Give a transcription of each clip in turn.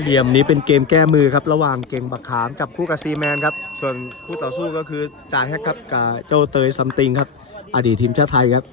เหลี่ยมนี้เป็นเกมแก้มือครับ ระหว่างเก่งบักขามกับคู่กับซีแมนครับ ส่วนคู่ต่อสู้ก็คือจ่าแฮกครับกับเจ้าเตยซัมติงครับ อดีตทีมชาติไทยครับ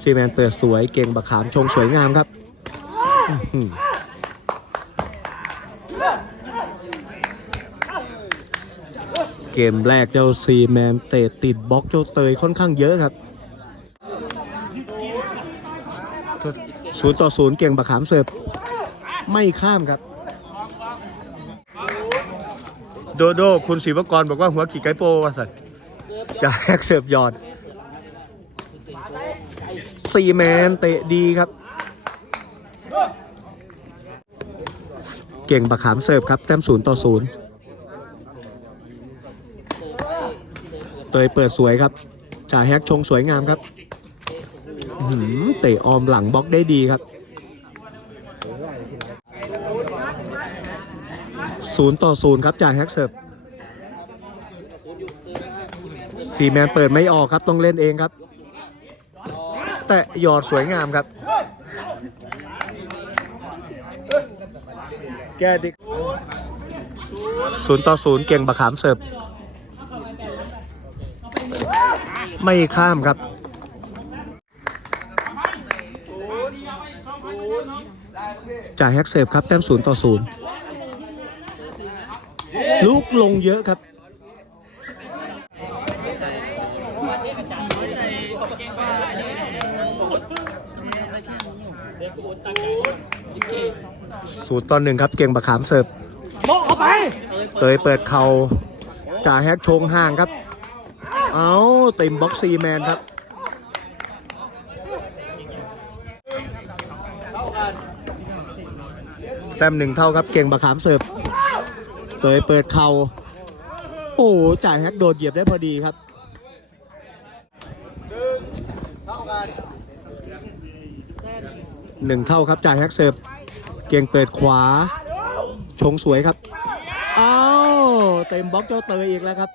ซีแมนเปิดสวยเก่งบักขามชงสวยงามครับเกมแรกเจ้าซีแมนเตะติดบล็อกเจ้าเตยค่อนข้างเยอะครับศูนย์ต่อศูนย์เก่งบักขามเสิร์ฟ ไม่ข้ามครับ โดโดคุณศิวกรบอกว่าหัวขี่ไกโปว่าสัตว์จะแฮกเสิร์ฟยอดซีแมนเตะดีครับ เก่งบักขามเสิร์ฟครับแต้มศูนย์ต่อศูนย์เตยเปิดสวยครับจ่าแฮกชงสวยงามครับเตะออมหลังบล็อกได้ดีครับ ศูนย์ต่อศูนย์ครับจ่ายแฮกเซิร์ฟซีแมนเปิดไม่ออกครับต้องเล่นเองครับ แต่หยอดสวยงามครับ แกดิศูนย์ต่อศูนย์เก่งบะขามเสิร์ฟไม่ข้ามครับจ่ายแฮกเสิร์ฟครับแต้มศูนย์ต่อศูนย์ ลูกลงเยอะครับสูตรตอนหนึ่งครับเก่งบะขามเสิร์ฟเตยเปิดเข่าจ่าแฮกชงห่างครับ เอาเต็มบ็อกซีแมนครับแต้มหนึ่งเท่าครับเก่งบะขามเสิร์ฟ เตยเปิดเข่า โอ้โหจ่ายแฮกโดดเหยียบได้พอดีครับหนึ่งเท่าครับจ่ายแฮกเสิร์ฟเก่งเปิดขวา ชงสวยครับ อ้าวเต็มบล็อกเจ้าเตยอีกแล้วครับ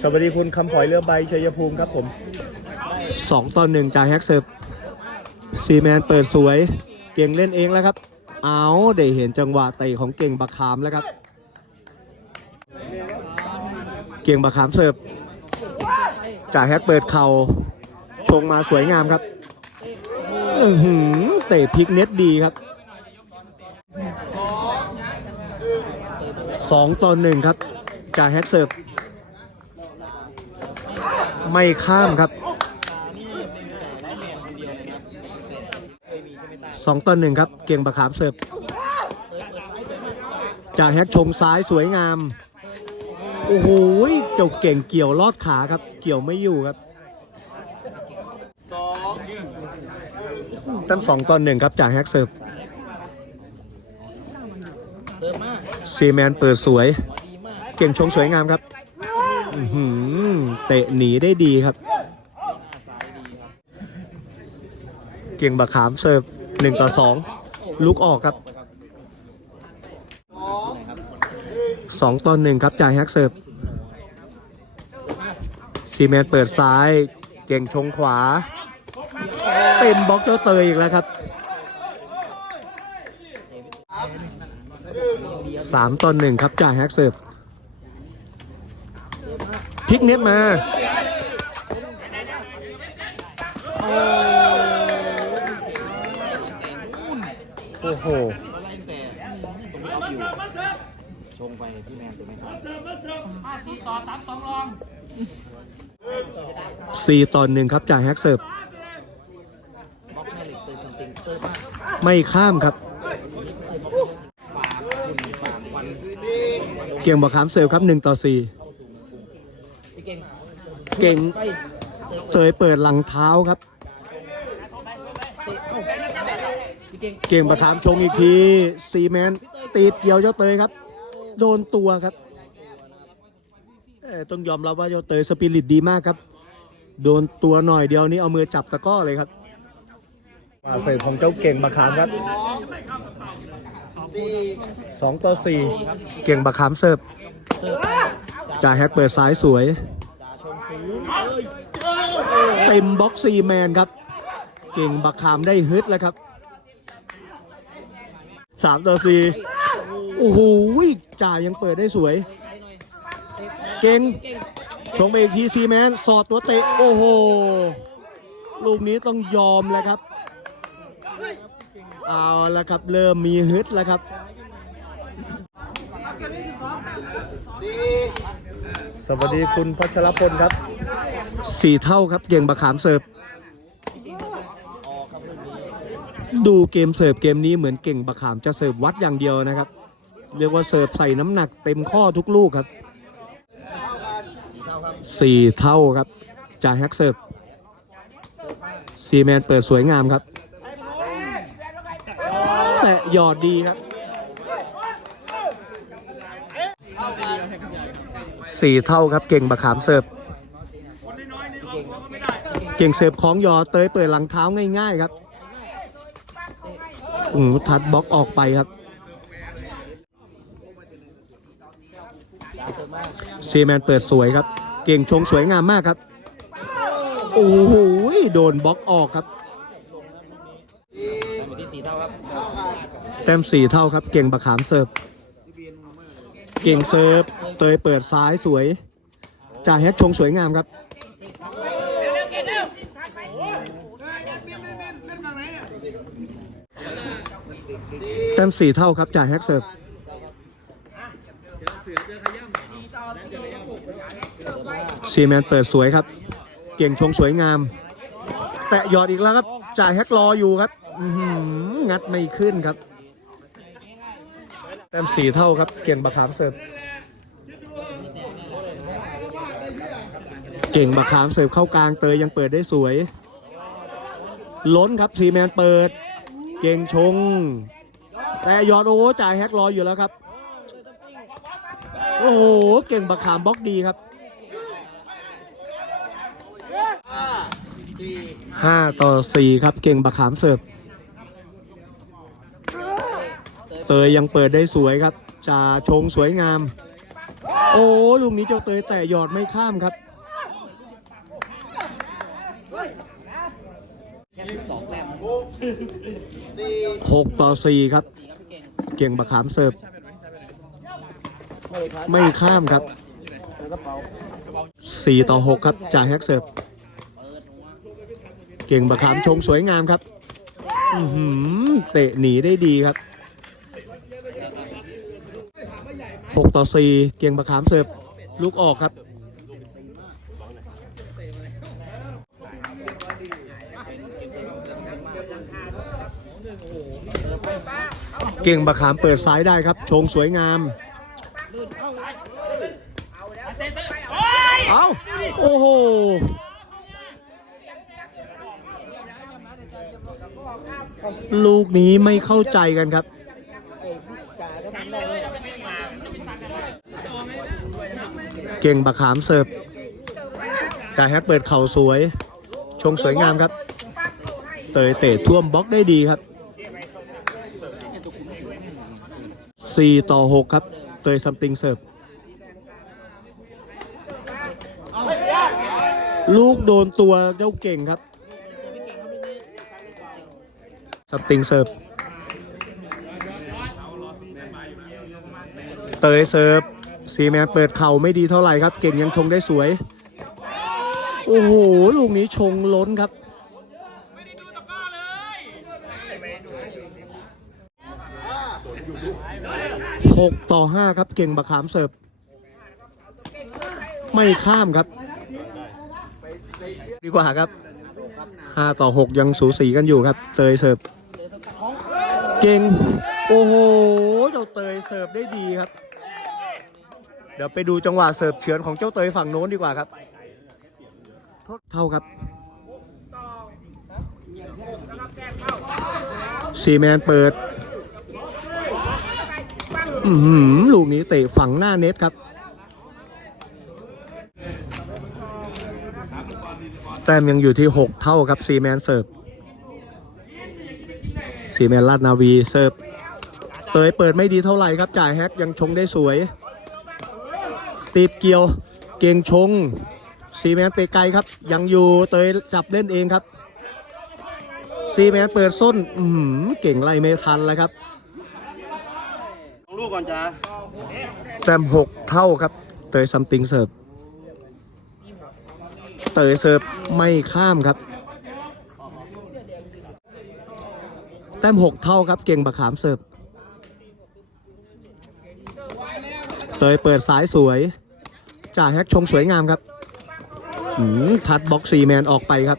สวัสดีคุณคำฝอยเรือใบชัยภูมิครับผมสองต่อหนึ่งจ่ายแฮกเสิร์ฟซีแมนเปิดสวย เก่งเล่นเองแล้วครับ เอาได้เห็นจังหวะเตะของเก่งบักขามแล้วครับ เก่งบักขามเสิร์ฟจ่าแฮกเปิดเข่าชงมาสวยงามครับเตะพลิกเน็ตดีครับสองต่อหนึ่งครับจ่าแฮกเสิร์ฟไม่ข้ามครับ สองต่อหนึ่งครับ เก่งบะขามเสิร์ฟจากแฮกชงซ้ายสวยงาม โอ้โหเจ้าเก่งเกี่ยวลอดขาครับ เกี่ยวไม่อยู่ครับตั้งสองต่อหนึ่งครับจากแฮกเสิร์ฟซีแมนเปิดสวย เก่งชงสวยงามครับเตะหนีได้ดีครับ เก่งบะขามเสิร์ฟ หนึ่งต่อสองลุกออกครับสองต่อหนึ่งครับจ่ายแฮกเสิร์ฟซีแมนเปิดซ้ายเก่งชงขวา เต็มบล็อกเจ้าเตยอีกแล้วครับสามต่อหนึ่งครับจ่ายแฮกเสิร์ฟพลิกเน็ตมา โอ้โหชงไปที่แมนตัวไม่ทันสี่ต่อหนึ่งครับจ่ายแฮกเสิร์ฟบล็อกแม่เหล็กเตยสติงเตอร์มากไม่ข้ามครับเก่งบอกขามเสิร์ฟครับหนึ่งต่อสี่พี่เก่งเก่งเตยเปิดหลังเท้าครับ เตะเอ้าพี่ เก่งเก่งประคามชงอีกทีซีแมนตีดเกี่ยวเจ้าเตยครับ โดนตัวครับเอ่อต้องยอมรับว่าเจ้าเตยสปิริตดีมากครับ โดนตัวหน่อยเดียวนี้เอามือจับตะกร้อเลยครับมาเสิร์ฟของเจ้าเก่งประคามครับสองต่อสี่เก่งประคามเสิร์ฟเตอร์จ่าแฮกเปิดซ้ายสวยจ่าชงสูงเต็มบ็อกซีแมนครับ เก่งบักขามได้ฮึดแล้วครับ สามต่อสี่โอ้โหจ่ายยังเปิดได้สวย เก่งชงไปอีกทีซีแมนสอดตัวเตะ โอ้โห ลูกนี้ต้องยอมแล้วครับ เอาละครับ เริ่มมีฮึดแล้วครับสวัสดีคุณพัชรพลครับสี่เท่าครับเก่งบะขามเสิร์ฟ ดูเกมเสิร์ฟเกมนี้เหมือนเก่งบะขามจะเสิร์ฟวัดอย่างเดียวนะครับ เรียกว่าเสิร์ฟใส่น้ำหนักเต็มข้อทุกลูกครับสี่เท่าครับจ่ายแฮกเสิร์ฟซีแมนเปิดสวยงามครับ แต่หยอดดีครับสี่เท่าครับเก่งบะขามเสิร์ฟเก่งเสิร์ฟของหยอดเตยเปิดหลังเท้าง่าย ๆ ครับ อืมทัดบล็อกออกไปครับซีแมนเปิดสวยครับ เก่งชงสวยงามมากครับ โอ้โหโดนบล็อกออกครับ แต้มสี่เท่าครับ เก่งบะขามเสิร์ฟ เก่งเสิร์ฟ เตยเปิดซ้ายสวย จ่าแฮชชงสวยงามครับ แต้มสี่เท่าครับจ่ายแฮกเสิร์ฟซีแมนเปิดสวยครับ เก่งชงสวยงาม แตะหยอดอีกแล้วครับ จ่ายแฮกรออยู่ครับงัดไม่ขึ้นครับ แต้มสี่เท่าครับ เก่งบะขามเสิร์ฟเก่งบะขามเสิร์ฟเข้ากลางเตยยังเปิดได้สวย ล้นครับซีแมนเปิด เก่งชง แต่ยอดโอ้จ่ายแฮกรออยู่แล้วครับ โอ้โห เก่งบะขามบล็อกดีครับห้าต่อสี่ครับ เก่งบะขามเสิร์ฟเตยยังเปิดได้สวยครับจ่าชงสวยงาม โอ้ลูกนี้เจ้าเตยแต่หยอดไม่ข้ามครับหกต่อสี่ครับ เก่งเก่งบะขามเสิร์ฟไม่ครับไม่ข้ามครับสี่ต่อหกครับจ่าแฮกเสิร์ฟเปิดหัวเก่งบะขามชงสวยงามครับเตะหนีได้ดีครับหกต่อสี่เก่งบะขามเสิร์ฟลูกออกครับ เก่งบะขามเปิดซ้ายได้ครับชงสวยงาม เอาโอ้โห ลูกนี้ไม่เข้าใจกันครับจ่าก็ทำได้เลยเก่งบะขามเสิร์ฟจ่าแฮกเปิดเข่าสวย ชงสวยงามครับ เตยเตะท่วมบล็อกได้ดีครับ 4 ต่อ 6 ครับ เตยซัมติงเสิร์ฟ ลูกโดนตัวเจ้าเก่งครับ ซัมติงเสิร์ฟ เตยเสิร์ฟซีแมนเปิดเข่าไม่ดีเท่าไหร่ครับ เก่งยังชงได้สวย โอ้โห ลูกนี้ชงล้นครับ หกต่อห้าครับเก่งบะขามเสิร์ฟไม่ข้ามครับ ดีกว่าครับห้าต่อหกยังสูสีกันอยู่ครับ เตยเสิร์ฟเก่ง โอ้โหเจ้าเตยเสิร์ฟได้ดีครับ เดี๋ยวไปดูจังหวะเสิร์ฟเฉือนของเจ้าเตยฝั่งโน้นดีกว่าครับเท่าครับซีแมนเปิด ลูกนี้เตะฝั่งหน้าเน็ตครับ แต้มยังอยู่ที่ 6 เท่าครับซีแมนเสิร์ฟซีแมนลาดนาวีเสิร์ฟเตยเปิดไม่ดีเท่าไหร่ครับ จ่ายแฮกยังชงได้สวย ติดเกี่ยวเก่งชงซีแมนเตะไกลครับ ยังอยู่เตยจับเล่นเองครับซีแมนเปิดส้น อือหือเก่งไล่ไม่ทันแล้วครับ ลูกก่อนจ้าแต้มหกเท่าครับ เตยซัมติงเสิร์ฟเตยเสิร์ฟไม่ข้ามครับ แต้มหกเท่าครับเก่งบะขามเสิร์ฟเตยเปิดสายสวยจ่าแฮกชงสวยงามครับทัดบ็อกซีแมนออกไปครับ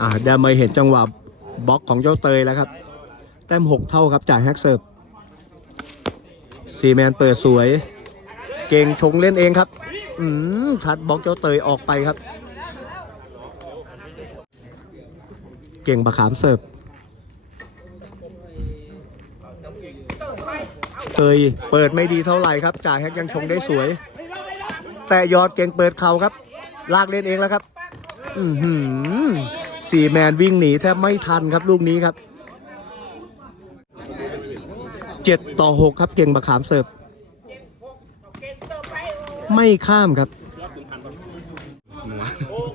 อ่าได้มาเห็นจังหวะบล็อกของเจ้าเตยแล้วครับ แต้มหกเท่าครับจ่าแฮกเสิร์ฟซีแมนเปิดสวย เก่งชงเล่นเองครับ อืมทัดบล็อกเจ้าเตยออกไปครับ เก่งบะขามเสิร์ฟเตยเปิดไม่ดีเท่าไหร่ครับจ่ายแฮกยังชงได้สวย แต่ยอดเก่งเปิดเข่าครับ ลากเล่นเองแล้วครับ อือหือสี่แมนวิ่งหนีแทบไม่ทันครับลูกนี้ครับ เจ็ดต่อหกครับเก่งบะขามเสิร์ฟไม่ข้ามครับ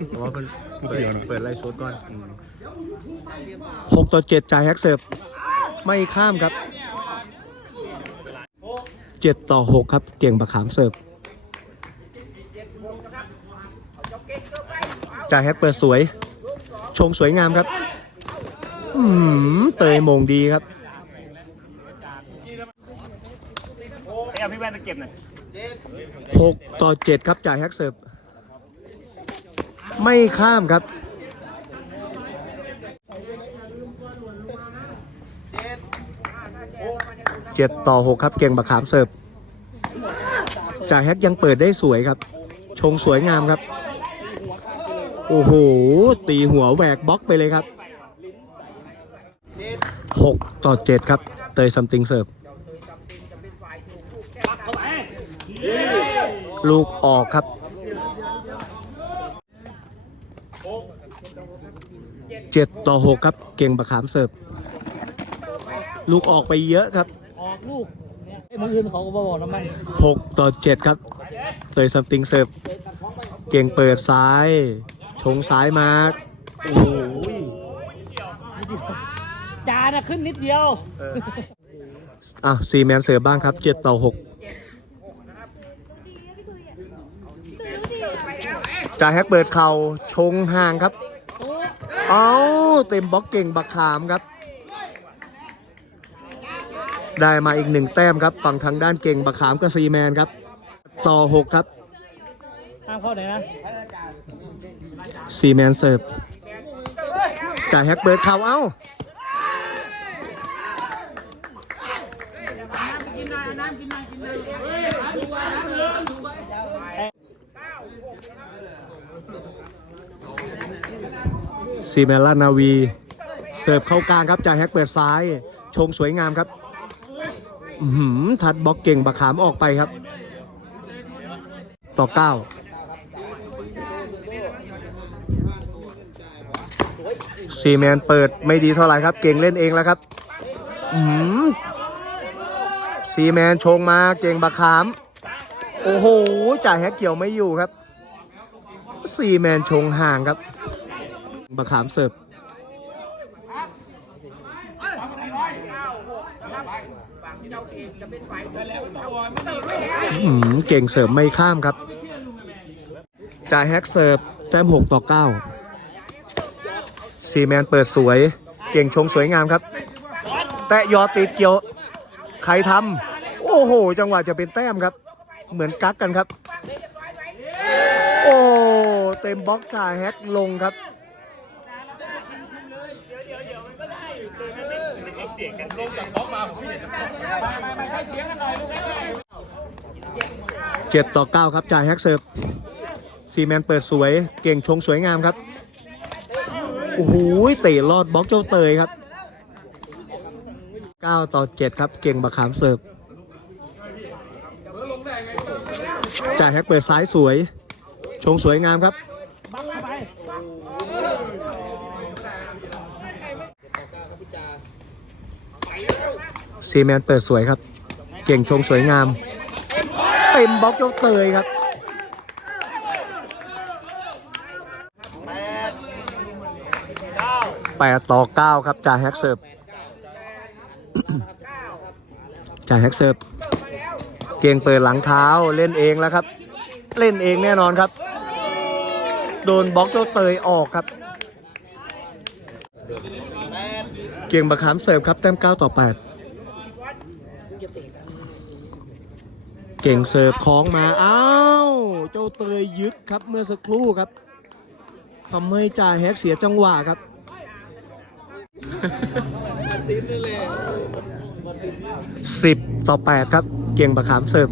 เพราะว่ามันเปิดเปิดไล่โซดก่อนหกต่อเจ็ดจ่ายแฮกเสิร์ฟไม่ข้ามครับเจ็ดต่อหกครับเก่งบะขามเสิร์ฟจ่ายแฮกเปิดสวย ชงสวยงามครับ อืมเตยมงดีครับ เก็บหน่อยหกต่อเจ็ดครับจ่ายแฮกเซิร์ฟไม่ข้ามครับเจ็ดต่อหกครับเก่งบะขามเสิร์ฟจ่ายแฮกยังเปิดได้สวยครับ ชงสวยงามครับ โอ้โห ตีหัวแหวกบล็อกไปเลยครับหกต่อเจ็ดครับ เตยซัมติงเสิร์ฟ ลูกออกครับเจ็ดต่อหกครับ เก่งประขามเสิร์ฟลูกออกไปเยอะครับออกลูกเนี่ยไอ้มืออื่นเขาก็บอกน้ำมันหกต่อเจ็ดครับเตยซัมติงเสิร์ฟเก่งเปิดซ้าย ชงซ้ายมาโอ้โหจานะขึ้นนิดเดียวอะซีแมนเสิร์ฟบ้างครับเจ็ดต่อหก จ่ายแฮกเปิดเข่าชงห่างครับ เอาเต็มบล็อกเก่งบักขามครับ ได้มาอีกหนึ่งแต้มครับ ฝั่งทางด้านเก่งบักขามกับซีแมนครับ ต่อหกครับห้ามเข้าไหนนะซีแมนเสิร์ฟจ่ายแฮกเปิดเข่าเอ้า ซีแมนลานาวี เสิร์ฟเข้ากลางครับจ่ายแฮกเปิดซ้าย ชงสวยงามครับหือทัดบล็อกเก่งบักขามออกไปครับ ต่อเก้าซีแมนเปิดไม่ดีเท่าไหร่ครับ เก่งเล่นเองแล้วครับอื้อหือซีแมนชงมาเก่งบักขาม โอ้โหจ่ายแฮกเกี่ยวไม่อยู่ครับ ซีแมนชงห่างครับ บักขามเสิร์ฟเก่งเสิร์ฟไม่ข้ามครับ จ่ายแฮกเสิร์ฟแต้ม6ต่อ9ซีแมนเปิดสวย เก่งชงสวยงามครับ แตะยอติดเกี่ยว ใครทำ โอ้โห จังหวะจะเป็นแต้มครับ เหมือนกักกันครับ โอ้เต็มบล็อกจ่ายแฮกลงครับ เจ็ดต่อเก้าครับจ่ายแฮกเซิร์ฟซีแมนเปิดสวยเก่งชงสวยงามครับ โอ้โหเตะลอดบล็อกเจ้าเตยครับเก้าต่อเจ็ดครับเก่งบะขามเสิร์ฟจ่ายแฮกเปิดซ้ายสวย ชงสวยงามครับ บังเข้าไป ซีแมนเปิดสวยครับ เก่งชงสวยงาม เต็มบล็อกเจ้าเตยครับแปดต่อเก้าครับจ่าแฮกเซิร์ฟจ่าแฮกเซิร์ฟเก่งเปิดหลังเท้าเล่นเองแล้วครับ เล่นเองแน่นอนครับ โดนบล็อกเจ้าเตยออกครับเก่งบักขามเสิร์ฟครับ แต้ม9ต่อ 8 เก่งเสิร์ฟคล้องมา อ้าว เจ้าเตยยึดครับเมื่อสักครู่ครับทำให้จ่าแฮกเสียจังหวะครับ สิบต่อแปดครับ เก่งบักขามเสิร์ฟ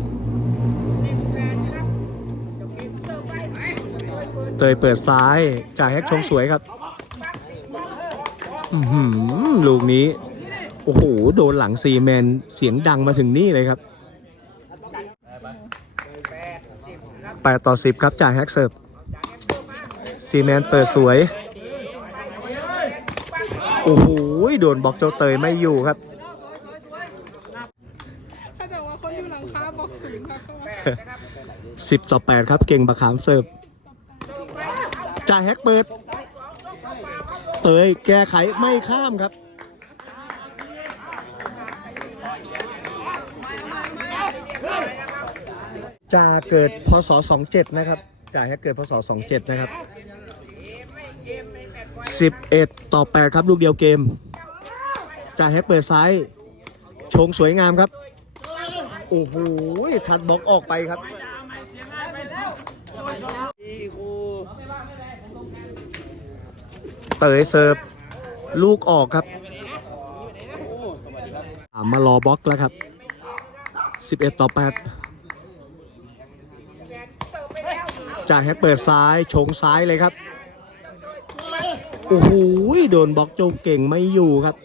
เตยเปิดซ้ายจ่าแฮกชงสวยครับอือหือลูกนี้ โอ้โห โดนหลังซีแมน เสียงดังมาถึงนี่เลยครับ 8ต่อ10ครับ จ่ายแฮกเซิร์ฟซีแมนเปิดสวย โอ้โห โดนบล็อกเจ้าเตยไม่อยู่ครับถ้าจะว่าคนอยู่หลังคาบอกศูนย์ค่ะก็ว่า10ต่อ8ครับเก่งบักขามเสิร์ฟจ่ายแฮกเปิด เตยแก้ไขไม่ข้ามครับ จะเกิดพศ27นะครับจ่ายแฮกเกิดพศ27นะครับ11 ต่อ 8 ครับ ลูกเดียวเกมจ่ายแฮกเปิดซ้ายชงสวยงามครับ โอ้โหทัดบล็อกออกไปครับเตยเสิร์ฟลูกออกครับมารอบล็อกแล้วครับ 11 ต่อ 8 จากแฮกเปิดซ้ายชงซ้ายเลยครับ โอ้โหโดนบล็อกโจเก่งไม่อยู่ครับ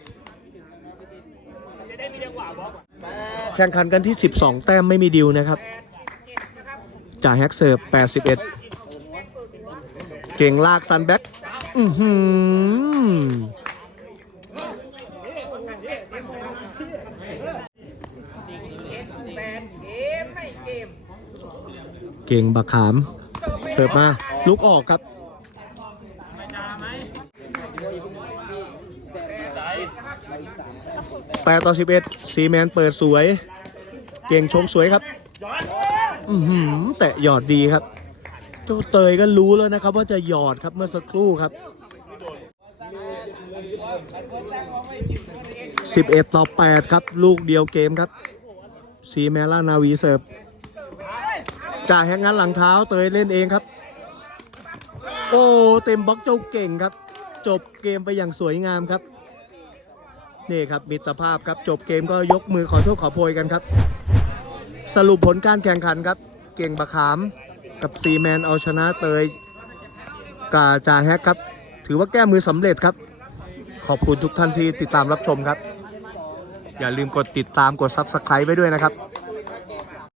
แข่งขันกันที่ 12 แต้มไม่มีดิวนะครับ จ่าแฮกเสิร์ฟ81 เก่งลากซันแบ็กอือหือเก่งบักขาม เสิร์ฟมาลุกออกครับแปดต่อสิบเอ็ดซีแมนเปิดสวย เก่งชงสวยครับอืแตะหยอดดีครับเจ้าเตยก็รู้แล้วนะครับ ว่าจะหยอดครับเมื่อสักครู่ครับ11ต่อ8ครับ ลูกเดียวเกมครับซีแมล่านาวีเสิร์ฟ จ่ายแฮงงั้นหลังเท้าเตยเล่นเองครับ โอ้เต็มบล็อกเจ้าเก่งครับ จบเกมไปอย่างสวยงามครับ นี่ครับมิตรภาพครับจบเกมก็ยกมือขอโทษขอโพยกันครับ สรุปผลการแข่งขันครับ เก่งบะขามกับซีแมนเอาชนะเตยกาจาแฮกครับ ถือว่าแก้มือสำเร็จครับ ขอบคุณทุกท่านที่ติดตามรับชมครับ อย่าลืมกดติดตามกด Subscribe ไว้ด้วยนะครับ